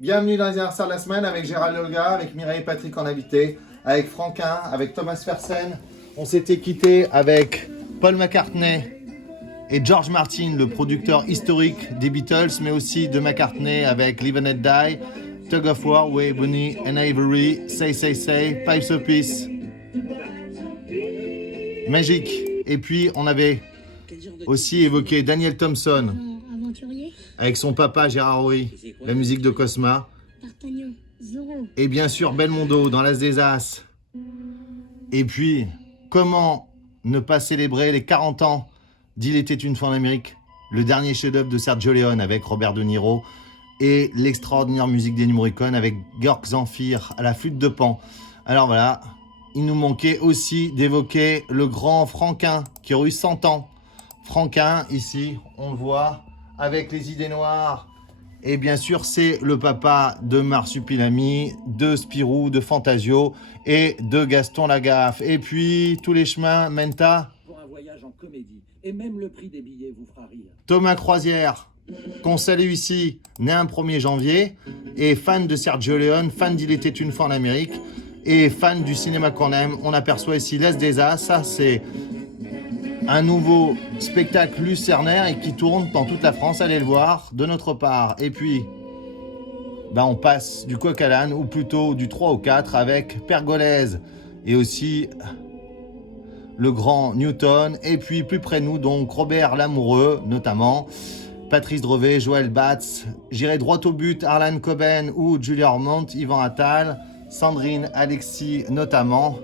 Bienvenue dans les anniversaires de la semaine avec Gérald Olga, avec Mireille et Patrick en invité, avec Franquin, avec Thomas Fersen. On s'était quitté avec Paul McCartney et George Martin, le producteur historique des Beatles, mais aussi de McCartney avec Live and Let Die, Tug of War, Way Bunny and Ivory, Say Say Say, Pipes of Peace. Magique. Et puis on avait aussi évoqué Daniel Thompson avec son papa Gérard Roy, la musique de Cosma. Et bien sûr Belmondo dans l'As des As. Et puis, comment ne pas célébrer les 40 ans d'Il était une fois en Amérique, le dernier chef-d'œuvre de Sergio Leone avec Robert De Niro et l'extraordinaire musique d'Ennio Morricone avec Georg Zamfir à la flûte de Pan. Alors voilà, il nous manquait aussi d'évoquer le grand Franquin qui aurait eu 100 ans. Franquin, ici, on le voit, avec les idées noires. Et bien sûr, c'est le papa de Marsupilami, de Spirou, de Fantasio et de Gaston Lagaffe. Et puis, tous les chemins mènent à... Pour un voyage en comédie. Et même le prix des billets vous fera rire. Thomas Croisière, qu'on salue ici, né un 1er janvier, et fan de Sergio Leone, fan d'Il était une fois en Amérique, et fan du cinéma qu'on aime. On aperçoit ici L'As des As, ça c'est un nouveau spectacle lucernaire et qui tourne dans toute la France, allez le voir, de notre part. Et puis, on passe du coq à l'âne, ou plutôt du 3 au 4, avec Pergolèse, et aussi le grand Newton, et puis plus près de nous, donc Robert Lamoureux, notamment, Patrice Drevet, Joël Batz, j'irai droit au but, Arlan Coben ou Julia Ormond, Yvan Attal, Sandrine Alexis notamment,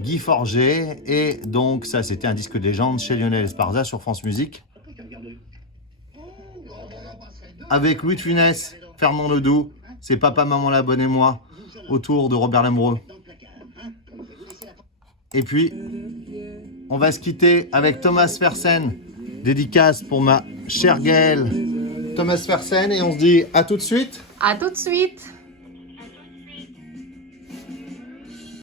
Guy Forget, et donc ça c'était un disque de légende chez Lionel Esparza sur France Musique. Avec Louis de Funès, Fernand Ledoux, c'est Papa, Maman la Bonne et moi, autour de Robert Lamoureux. Et puis, on va se quitter avec Thomas Fersen, dédicace pour ma chère Gaëlle. Thomas Fersen, et on se dit à tout de suite. À tout de suite.